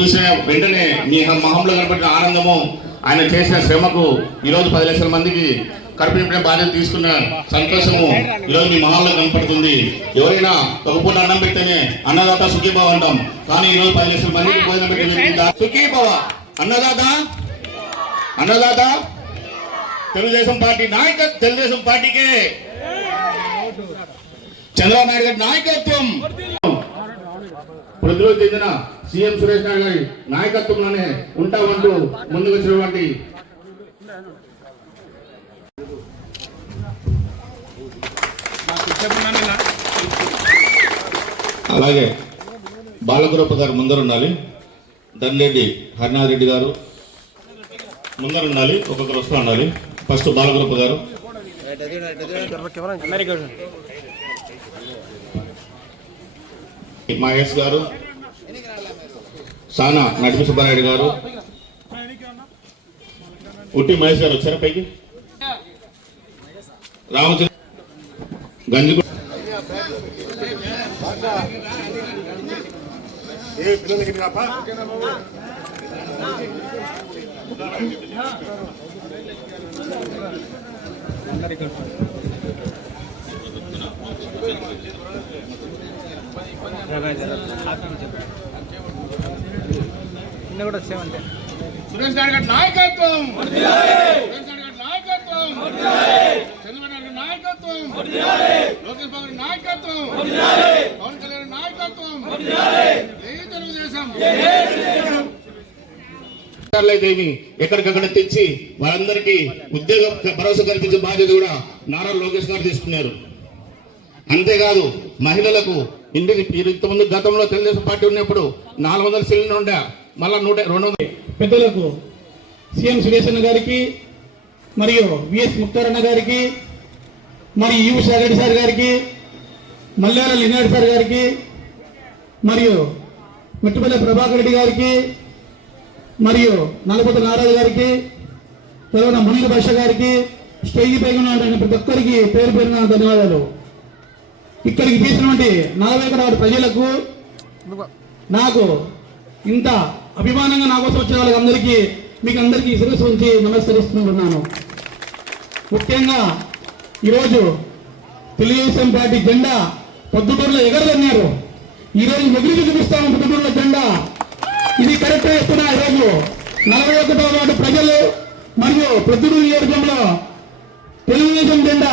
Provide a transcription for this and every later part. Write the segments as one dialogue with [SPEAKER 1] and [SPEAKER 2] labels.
[SPEAKER 1] చూసిన వెంటనే మీ మొహంలో కనపడిన ఆనందము ఆయన చేసిన శ్రమకు ఈరోజు పది లక్షల మందికి కనిపించిన బాధ్యత తీసుకున్న సంతోషము ఈరోజు మీ మొహంలో కనపడుతుంది. ఎవరైనా ఒక పూట అన్నం పెడితేనే అన్నదాత సుఖీభావ అంటాం. కానీ ఈరోజు పది లక్షల మందికి భోజనం పెట్టిన సుఖీభావ. అన్నదాత? అన్నదాత? తెలుగుదేశం పార్టీ నాయక తెలుగుదేశం పార్టీకే. చంద్రబాబు నాయుడు గారి నాయకత్వం. ప్రతిరోజు చెందిన సీఎం సురేష్ నాయుడు గారి నాయకత్వంలోనే ఉంటామంటూ ముందుకు వచ్చినటువంటి అలాగే బాలగురప్ప గారు ముందర ఉండాలి ధన్రెడ్డి హరినాథ్ రెడ్డి గారు ముందర ఉండాలి ఒక్కొక్కరు వస్తూ ఉండాలి. ఫస్ట్ బాలగురప్ప గారు. మహేష్ గారు సానా నడిపి సుబ్బారెడ్డి గారు. ఉట్టి మహేష్ గారు వచ్చారా పైకి? రామచంద్ర గంజి
[SPEAKER 2] నిన్న కూడా వచ్చామంటే
[SPEAKER 1] సురేష్ నాయుడు గారి నాయకత్వం. సురేష్ నాయుడు గారి నాయకత్వం. చంద్రబాబు నాయుడు గారి నాయకత్వం. లోకేష్ బాబు గారి నాయకత్వం. పవన్ కళ్యాణ్ గారి నాయకత్వం. జై తెలుగుదేశం? అధికారులైతేమి ఎక్కడికక్కడ తెచ్చి వాళ్ళందరికీ ఉద్యోగ భరోసా కల్పించే బాధ్యత కూడా నారా లోకేష్ గారు తీసుకున్నారు. అంతేకాదు మహిళలకు ఇంటికి ఇంతకుముందు గతంలో తెలుగుదేశం పార్టీ ఉన్నప్పుడు నాలుగు వందల సిలిండర్ ఉండే మళ్ళా నూట రెండు వందల
[SPEAKER 2] పెద్దలకు సీఎం సురేశన్న గారికి మరియు విఎస్ ముక్తారన్న గారికి మరి యు సాగర్ సార్ గారికి మల్లార లినాడ్ సార్ గారికి మరియు మిట్టుపల్లి ప్రభాకర్ రెడ్డి గారికి మరియు నలపత నారాజు గారికి తర్వాత మునీల్ భాష గారికి స్టేజ్ పైన ప్రతి ఒక్కరికి పేరు పేరున ధన్యవాదాలు. ఇక్కడికి తీసినటువంటి నలభై ఎకరాల ప్రజలకు నాకు ఇంత అభిమానంగా నా కోసం వచ్చిన వాళ్ళందరికీ మీకు అందరికీ శిరస్సు ఉంచి నమస్కరిస్తున్నాను. ముఖ్యంగా ఈరోజు తెలుగుదేశం పార్టీ జెండా పొద్దుటూరులో ఎగరదన్నారు ఈరోజు ఎగిరికి చూపిస్తాము పొద్దుటూరులో జెండా. ఇది కరెక్ట్ చెప్తున్నా ఈరోజు నలభై ఒకటో వార్డు ప్రజలు మరియు ప్రొద్దుటూరు నియోజకంలో తెలుగుదేశం జెండా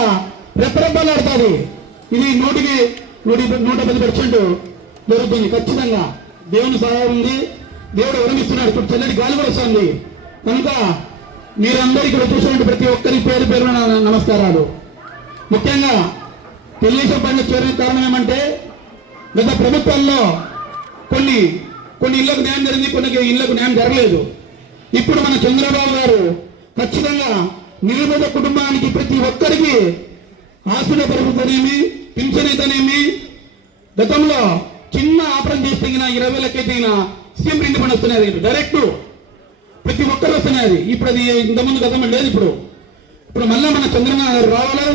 [SPEAKER 2] రెప్పరెప్పలాడుతుంది ఇది నూటికి నూటి నూట పది పర్సెంట్ దొరుకుతుంది ఖచ్చితంగా. దేవుని సహాయం ఉంది. దేవుడు వరమిస్తున్నాడు ఇప్పుడు చల్లటి గాలి కూడా వస్తుంది. కనుక మీరందరూ ఇక్కడ చూసినటువంటి ప్రతి ఒక్కరి పేరు పేరు నమస్కారాలు. ముఖ్యంగా తెలుగుదేశం పడిన చేరిన కారణం ఏమంటే గత ప్రభుత్వాల్లో కొన్ని కొన్ని ఇళ్ళకు న్యాయం జరిగింది కొన్ని ఇళ్ళకు న్యాయం జరగలేదు. ఇప్పుడు మన చంద్రబాబు గారు ఖచ్చితంగా నిరుపేద కుటుంబానికి ప్రతి ఒక్కరికి ఆస్తుల పరుగుతనేమి పింఛన్ అయితేనేమి గతంలో చిన్న ఆపరం చేసి ఇరవై లెక్కైతేనా సీఎం రెండు పని వస్తున్నాయి డైరెక్ట్ ప్రతి ఒక్కరు వస్తున్నాయి ఇప్పుడు అది ఇంతకుముందు గతం లేదు ఇప్పుడు. ఇప్పుడు మళ్ళీ మన చంద్రబాబు గారు రావాలి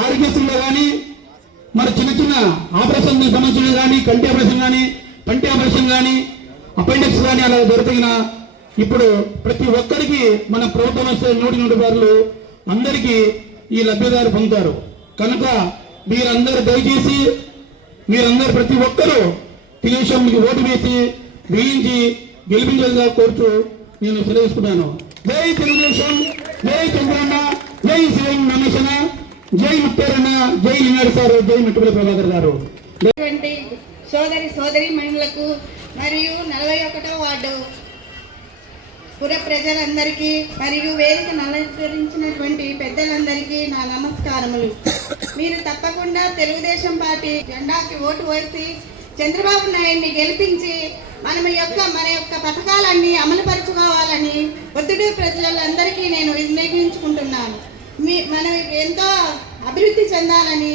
[SPEAKER 2] ఆరోగ్యశ్రీలో కానీ మన చిన్న చిన్న ఆపరేషన్ సంబంధించిన కానీ కంటి ఆపరేషన్ కానీ పంటి ఆపరేషన్ కానీ అపెండిక్స్ కానీ అలా దొరికిన ఇప్పుడు ప్రతి ఒక్కరికి మన ప్రభుత్వం వస్తే నూటి నూటి అందరికీ ఈ లబ్ధిదారు పొందుతారు. కనుక మీరందరూ దయచేసి మీరందరూ ప్రతి ఒక్కరూ తెలుగుదేశంకి ఓటు వేసి వేయించి గెలిపించాలిగా కోరుతూ నేను సెలవుస్తున్నాను జై తెలుగుదేశం జై చంద్రన్న జై సీఎం రమేశన జై ముత్తేరన్న జై లింగారు సార్ జై మిట్టుపల్లి ప్రభాకర్ గారు.
[SPEAKER 3] సోదరి సోదరి మహిళలకు మరియు నలభై ఒకటో వార్డు పుర ప్రజలందరికీ మరియు వేదికను నలంకరించినటువంటి పెద్దలందరికీ నా నమస్కారములు. మీరు తప్పకుండా తెలుగుదేశం పార్టీ జెండాకి ఓటు వేసి చంద్రబాబు నాయుడిని గెలిపించి మన యొక్క మన యొక్క పథకాలన్నీ అమలుపరుచుకోవాలని ఒత్తిడి ప్రజలందరికీ నేను వినియోగించుకుంటున్నాను మీ మనం ఎంతో అభివృద్ధి చెందాలని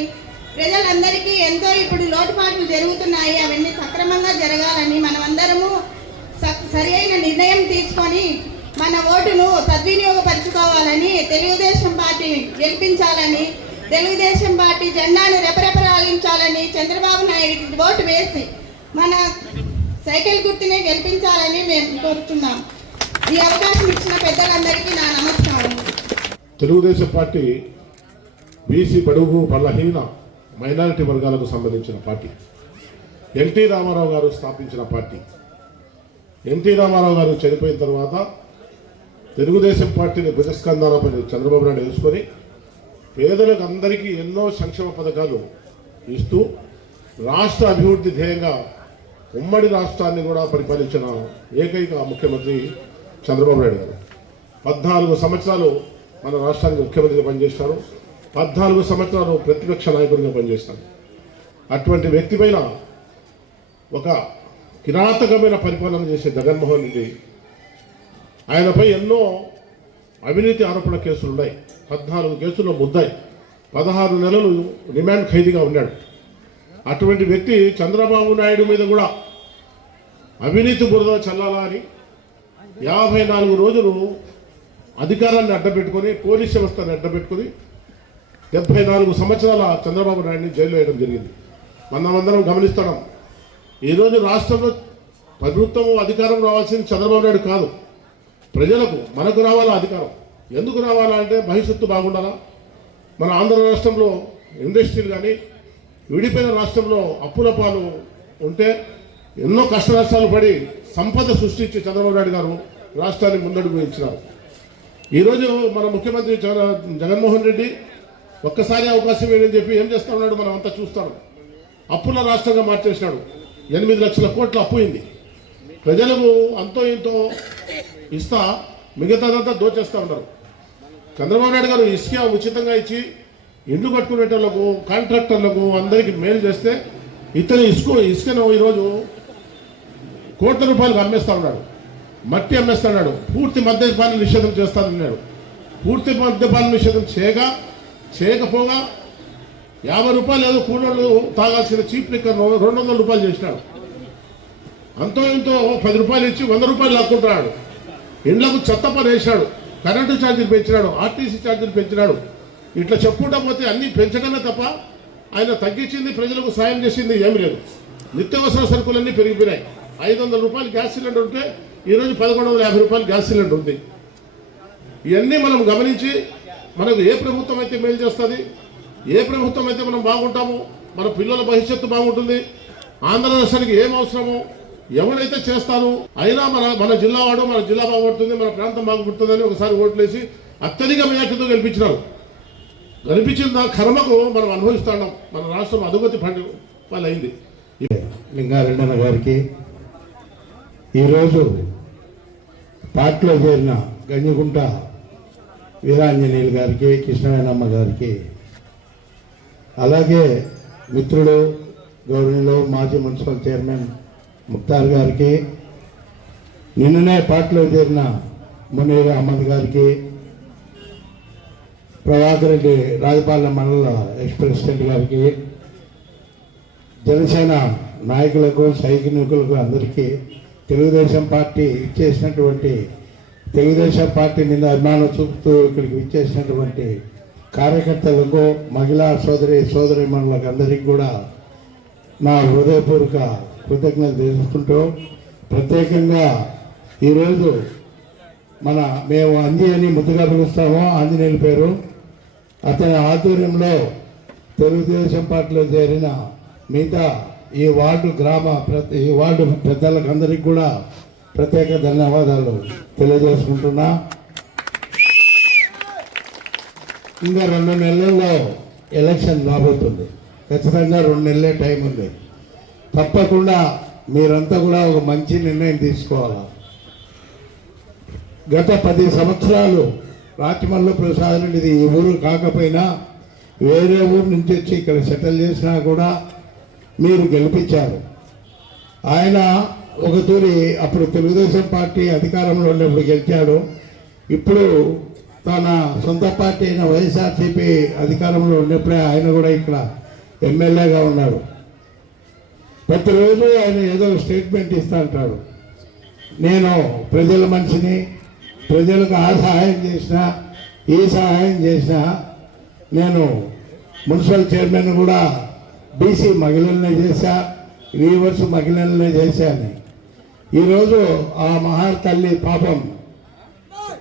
[SPEAKER 3] ప్రజలందరికీ ఎంతో ఇప్పుడు లోటుపాట్లు జరుగుతున్నాయి అవన్నీ సక్రమంగా జరగాలని మనమందరము సరి అయిన నిర్ణయం తీసుకొని మన ఓటును సద్వినియోగపరచుకోవాలని తెలుగుదేశం పార్టీని గెలిపించాలని తెలుగుదేశం పార్టీ జెండాను రెపరెపరాలించాలని చంద్రబాబు నాయుడికి ఓటు వేసి మన సైకిల్ గుర్తునే గెలిపించాలని మేము కోరుతున్నాం. ఈ అవకాశం ఇచ్చిన పెద్దలందరికీ నా నమస్కారం.
[SPEAKER 4] తెలుగుదేశం పార్టీ బీసీ బడుగు బలహీన మైనారిటీ వర్గాలకు సంబంధించిన పార్టీ. ఎన్టీ రామారావు గారు స్థాపించిన పార్టీ. ఎన్టీ రామారావు గారు చనిపోయిన తర్వాత తెలుగుదేశం పార్టీని బుధస్కంధాలపై చంద్రబాబు నాయుడు వేసుకొని పేదలకు అందరికీ ఎన్నో సంక్షేమ పథకాలు ఇస్తూ రాష్ట్ర అభివృద్ధి ధ్యేయంగా ఉమ్మడి రాష్ట్రాన్ని కూడా పరిపాలించిన ఏకైక ముఖ్యమంత్రి చంద్రబాబు నాయుడు గారు. పద్నాలుగు సంవత్సరాలు మన రాష్ట్రానికి ముఖ్యమంత్రిగా పనిచేశారు పద్నాలుగు సంవత్సరాలు ప్రతిపక్ష నాయకుడిగా పనిచేశారు అటువంటి వ్యక్తి పైన ఒక కిరాతకమైన పరిపాలన చేసే జగన్మోహన్ రెడ్డి ఆయనపై ఎన్నో అవినీతి ఆరోపణ కేసులు ఉన్నాయి. పద్నాలుగు కేసులు ముద్దాయి పదహారు నెలలు రిమాండ్ ఖైదీగా ఉన్నాడు. అటువంటి వ్యక్తి చంద్రబాబు నాయుడు మీద కూడా అవినీతి బురద చల్లాలా అని యాభై నాలుగు రోజులు అధికారాన్ని అడ్డపెట్టుకొని పోలీస్ వ్యవస్థను అడ్డపెట్టుకొని డెబ్బై నాలుగు సంవత్సరాల చంద్రబాబు నాయుడిని జైల్లో వేయడం జరిగింది. మనమందరం గమనిస్తున్నాం. ఈరోజు రాష్ట్రంలో ప్రభుత్వం అధికారం రావాల్సింది చంద్రబాబు నాయుడు కాదు. ప్రజలకు మనకు రావాలా అధికారం? ఎందుకు రావాలా అంటే భవిష్యత్తు బాగుండాలా? మన ఆంధ్ర రాష్ట్రంలో ఇండస్ట్రీలు కానీ విడిపోయిన రాష్ట్రంలో అప్పుల పాలు ఉంటే ఎన్నో కష్ట నష్టాలు పడి సంపద సృష్టించి చంద్రబాబు నాయుడు గారు రాష్ట్రాన్ని ముందడుగు ఇచ్చినారు ఈరోజు మన ముఖ్యమంత్రి జగన్మోహన్ రెడ్డి ఒక్కసారి అవకాశం ఏంటని చెప్పి ఏం చేస్తా ఉన్నాడు మనం అంతా చూస్తాడు అప్పుల రాష్ట్రంగా మార్చేసినాడు. ఎనిమిది లక్షల కోట్లు అప్పుయింది ప్రజలకు అంతో ఇంతో ఇస్తా మిగతాదంతా దోచేస్తా ఉన్నారు. చంద్రబాబు నాయుడు గారు ఇసుక ఉచితంగా ఇచ్చి ఇండ్లు కట్టుకునేటోళ్ళకు కాంట్రాక్టర్లకు అందరికీ మేలు చేస్తే ఇతను ఇసుక ఇసుకను ఈరోజు కోట్ల రూపాయలకు అమ్మేస్తా ఉన్నాడు. మట్టి అమ్మేస్తున్నాడు పూర్తి మద్యపాన నిషేధం చేస్తానన్నాడు పూర్తి మద్యపాన నిషేధం చేయగా చేయకపోగా యాభై రూపాయలు ఏదో కూలోళ్ళు తాగాల్సిన చీప్ లిక్కర్ రెండు వందల రూపాయలు చేసినాడు. అంతో ఇంతో పది రూపాయలు ఇచ్చి వంద రూపాయలు లాక్కుంటున్నాడు. ఇండ్లకు చెత్త పని వేసినాడు. కరెంటు ఛార్జీలు పెంచినాడు. ఆర్టీసీ ఛార్జీలు పెంచినాడు. ఇట్లా చెప్పుకుంటా పోతే అన్నీ పెంచడమే తప్ప ఆయన తగ్గించింది ప్రజలకు సాయం చేసింది ఏమి లేదు. నిత్యావసర సరుకులన్నీ పెరిగిపోయినాయి. ఐదు వందల రూపాయలు గ్యాస్ సిలిండర్ ఉంటే ఈరోజు పదకొండు వందల యాభై రూపాయలు గ్యాస్ సిలిండర్ ఉంది. ఇవన్నీ మనం గమనించి మనకు ఏ ప్రభుత్వం అయితే మేలు చేస్తుంది? ఏ ప్రభుత్వం అయితే మనం బాగుంటాము మన పిల్లల భవిష్యత్తు బాగుంటుంది. ఆంధ్ర రాష్ట్రానికి ఏం అవసరమో ఎవరైతే చేస్తారో అయినా మన మన జిల్లా వాడు మన జిల్లా బాగుపడుతుంది మన ప్రాంతం బాగుపడుతుందని ఒకసారి ఓట్లేసి అత్యధిక మెజార్టీతో గెలిపించినారు. గెలిపించిన కర్మకు మనం అనుభవిస్తున్నాం. మన రాష్ట్రం అధోగతి పండి అయింది
[SPEAKER 5] లింగారెడ్డన్న గారికి ఈరోజు పార్టీలో చేరిన గంజిగుంట వీరాంజనేయులు గారికి కృష్ణవేణమ్మ గారికి అలాగే మిత్రుడు గౌరవనీయులు మాజీ మున్సిపల్ చైర్మన్ ముక్తార్ గారికి నిన్ననే పార్టీలో చేరిన మునీర్ అహ్మద్ గారికి ప్రభాకర్ రెడ్డి రాజపాలెం మండల ఎక్స్ ప్రెసిడెంట్ గారికి జనసేన నాయకులకు సైనికులకు అందరికీ తెలుగుదేశం పార్టీ ఇచ్చేసినటువంటి తెలుగుదేశం పార్టీ మీద అభిమానం చూపుతూ ఇక్కడికి ఇచ్చేసినటువంటి కార్యకర్తలకు మహిళా సోదరి సోదరి అందరికీ కూడా నా హృదయపూర్వక కృతజ్ఞత తెలుసుకుంటూ ప్రత్యేకంగా ఈరోజు మన మేము అంజి అని ముద్దుగా పిలుస్తాము. ఆంజనేయుల పేరు. అతని ఆధ్వర్యంలో తెలుగుదేశం పార్టీలో చేరిన మిగతా ఈ వార్డు గ్రామ ప్రతి ఈ వార్డు పెద్దలకు అందరికీ కూడా ప్రత్యేక ధన్యవాదాలు తెలియజేసుకుంటున్నా. ఇంకా రెండు నెలల్లో ఎలక్షన్ రాబోతుంది. ఖచ్చితంగా రెండు నెలలే టైం ఉంది. తప్పకుండా మీరంతా కూడా ఒక మంచి నిర్ణయం తీసుకోవాలి? గత పది సంవత్సరాలు రాచమల్ల ప్రసాద్ రెడ్డిది ఈ ఊరు కాకపోయినా వేరే ఊరు నుంచి వచ్చి ఇక్కడ సెటిల్ చేసినా కూడా మీరు గెలిపించారు. ఆయన ఒకతూరి అప్పుడు తెలుగుదేశం పార్టీ అధికారంలో ఉన్నప్పుడు గెలిచాడు. ఇప్పుడు తన సొంత పార్టీ అయిన వైఎస్ఆర్సీపీ అధికారంలో ఉన్నప్పుడే ఆయన కూడా ఇక్కడ ఎమ్మెల్యేగా ఉన్నాడు. ప్రతిరోజు ఆయన ఏదో స్టేట్మెంట్ ఇస్తా అంటాడు. నేను ప్రజల మనిషిని ప్రజలకు ఆ సహాయం చేసిన ఈ సహాయం చేసిన నేను మున్సిపల్ చైర్మన్ కూడా బీసీ మహిళలనే చేశా వీవర్స్ మహిళలనే చేశాను ఈరోజు ఆ మహా తల్లి పాపం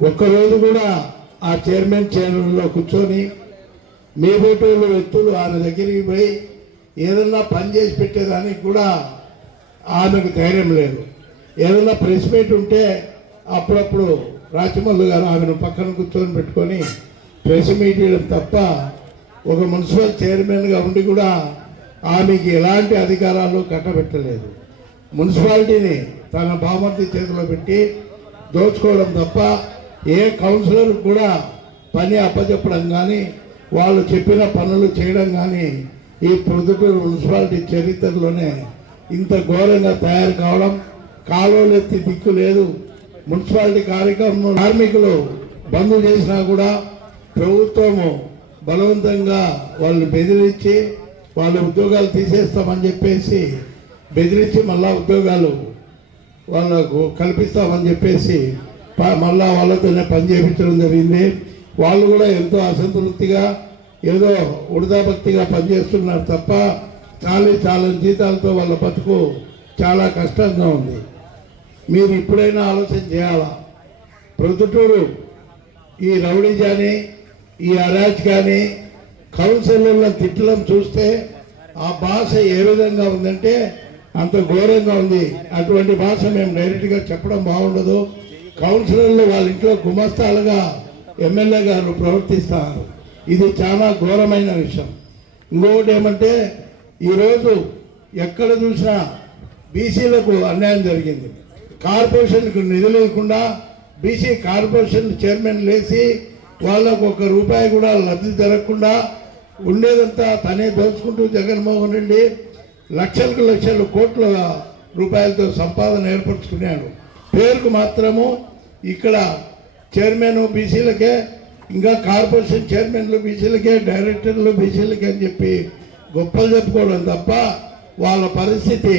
[SPEAKER 5] ఒక్కరోజు కూడా ఆ చైర్మన్ చైర్మన్లో కూర్చొని మీ బోటోళ్ళు వ్యక్తులు ఆమె దగ్గరికి పోయి ఏదన్నా పని చేసి పెట్టేదానికి కూడా ఆమెకు ధైర్యం లేదు. ఏదన్నా ప్రెస్ మీట్ ఉంటే అప్పుడప్పుడు రాచమల్లు గారు ఆమెను పక్కన కూర్చొని పెట్టుకొని ప్రెస్ మీట్ ఇవ్వడం తప్ప ఒక మున్సిపల్ చైర్మన్గా ఉండి కూడా ఆమెకి ఎలాంటి అధికారాలు కట్టబెట్టలేదు. మున్సిపాలిటీని తన బామర్తి చేతిలో పెట్టి దోచుకోవడం తప్ప ఏ కౌన్సిలర్ కూడా పని అప్పచెప్పడం కానీ వాళ్ళు చెప్పిన పనులు చేయడం కానీ ఈ ప్రొద్దుటూరు మున్సిపాలిటీ చరిత్రలోనే ఇంత ఘోరంగా తయారు కావడం కాలువలెత్తి దిక్కు లేదు. మున్సిపాలిటీ కార్యక్రమం కార్మికులు బంద్ చేసినా కూడా ప్రభుత్వము బలవంతంగా వాళ్ళు బెదిరించి వాళ్ళ ఉద్యోగాలు తీసేస్తామని చెప్పేసి బెదిరించి మళ్ళా ఉద్యోగాలు వాళ్ళకు కల్పిస్తామని చెప్పేసి మళ్ళా వాళ్ళతోనే పని చేయించడం జరిగింది. వాళ్ళు కూడా ఎంతో అసంతృప్తిగా ఏదో ఉడతాభక్తిగా పనిచేస్తున్నారు తప్ప చాలీ చాలా జీతాలతో వాళ్ళ బతుకు చాలా కష్టంగా ఉంది. మీరు ఇప్పుడైనా ఆలోచన చేయాలా? ప్రొద్దుటూరు ఈ రౌడీ కానీ ఈ అరాజ్ కానీ కౌన్సిలర్ల తిట్టడం చూస్తే ఆ భాష ఏ విధంగా ఉందంటే అంత ఘోరంగా ఉంది. అటువంటి భాష మేము డైరెక్ట్గా చెప్పడం బాగుండదు. కౌన్సిలర్లు వాళ్ళ ఇంట్లో గుమస్తాలుగా ఎమ్మెల్యే గారు ప్రవర్తిస్తారు. ఇది చాలా ఘోరమైన విషయం. ఇంకొకటి ఏమంటే ఈరోజు ఎక్కడ చూసినా బీసీలకు అన్యాయం జరిగింది. కార్పొరేషన్కు నిధులు ఇవ్వకుండా బీసీ కార్పొరేషన్ చైర్మన్ లేసి వాళ్ళకు ఒక రూపాయి కూడా లబ్ధి జరగకుండా ఉండేదంతా తనే దోచుకుంటూ జగన్మోహన్ రెడ్డి లక్షలకు లక్షలు కోట్ల రూపాయలతో సంపాదన ఏర్పరచుకున్నాడు. పేరుకు మాత్రము ఇక్కడ చైర్మన్ బీసీలకే ఇంకా కార్పొరేషన్ చైర్మన్లు బీసీలకే డైరెక్టర్లు బీసీలకే అని చెప్పి గొప్పలు చెప్పుకోవడం తప్ప వాళ్ళ పరిస్థితి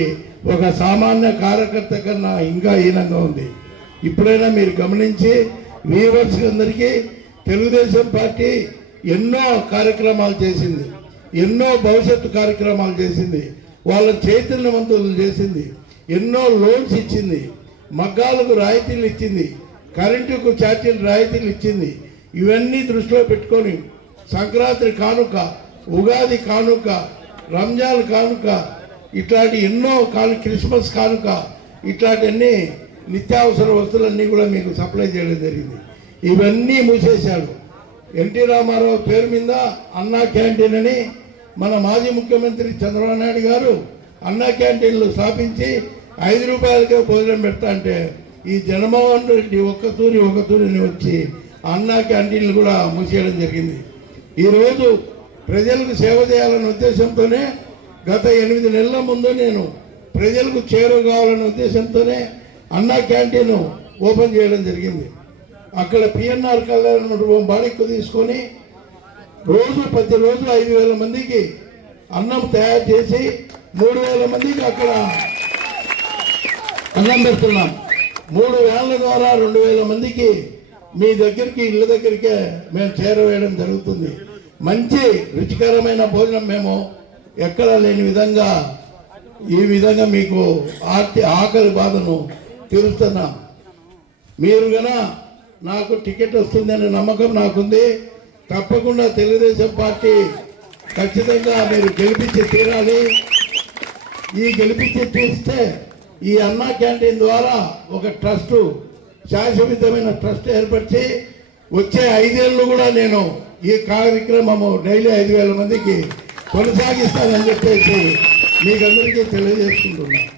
[SPEAKER 5] ఒక సామాన్య కార్యకర్త కన్నా ఇంకా హీనంగా ఉంది. ఇప్పుడైనా మీరు గమనించి వీవర్స్ అందరికీ తెలుగుదేశం పార్టీ ఎన్నో కార్యక్రమాలు చేసింది. ఎన్నో భవిష్యత్తు కార్యక్రమాలు చేసింది. వాళ్ళ చైతన్యవంతులు చేసింది. ఎన్నో లోన్స్ ఇచ్చింది. మగ్గాలకు రాయితీలు ఇచ్చింది కరెంటుకు ఛార్జీలు రాయితీలు ఇచ్చింది. ఇవన్నీ దృష్టిలో పెట్టుకొని సంక్రాంతి కానుక ఉగాది కానుక రంజాన్ కానుక ఇట్లాంటి ఎన్నో కాను క్రిస్మస్ కానుక ఇట్లాంటివన్నీ నిత్యావసర వస్తువులన్నీ కూడా మీకు సప్లై చేయడం జరిగింది. ఇవన్నీ మూసేశాడు ఎన్టీ రామారావు పేరు మీద అన్నా క్యాంటీన్ అని మన మాజీ ముఖ్యమంత్రి చంద్రబాబు నాయుడు గారు అన్నా క్యాంటీన్లు స్థాపించి ఐదు రూపాయలకే భోజనం పెడతా అంటే ఈ జనమోహన్ రెడ్డి ఒక్క తూరి ఒక తూరిని వచ్చి అన్నా క్యాంటీన్లు కూడా మూసేయడం జరిగింది. ఈరోజు ప్రజలకు సేవ చేయాలనే ఉద్దేశంతోనే గత ఎనిమిది నెలల ముందు నేను ప్రజలకు చేరువ కావాలనే ఉద్దేశంతోనే అన్నా క్యాంటీన్ ఓపెన్ చేయడం జరిగింది. అక్కడ పిఎన్ఆర్ కళ్యాణ మండపం బాడెక్కు తీసుకొని రోజు ప్రతిరోజు ఐదు వేల మందికి అన్నం తయారు చేసి మూడు వేల మందికి అక్కడ అన్నం పెడుతున్నాం. మూడు వేల ద్వారా రెండు వేల మందికి మీ దగ్గరికి ఇళ్ళ దగ్గరికే మేము చేరవేయడం జరుగుతుంది. మంచి రుచికరమైన భోజనం మేము ఎక్కడ లేని విధంగా ఈ విధంగా మీకు ఆర్తి ఆకలి బాధను తీరుస్తున్నాం. మీరు గన నాకు టికెట్ వస్తుందనే నమ్మకం నాకుంది. తప్పకుండా తెలుగుదేశం పార్టీ ఖచ్చితంగా మీరు గెలిపించి తీరాలి. ఈ గెలిపించి తీస్తే ఈ అన్నా క్యాంటీన్ ద్వారా ఒక ట్రస్ట్ శాశ్వతమైన ట్రస్ట్ ఏర్పరిచి వచ్చే ఐదేళ్ళు కూడా నేను ఈ కార్యక్రమము డైలీ ఐదు వేల మందికి కొనసాగిస్తానని చెప్పేసి మీకందరికీ తెలియజేసుకుంటున్నాను.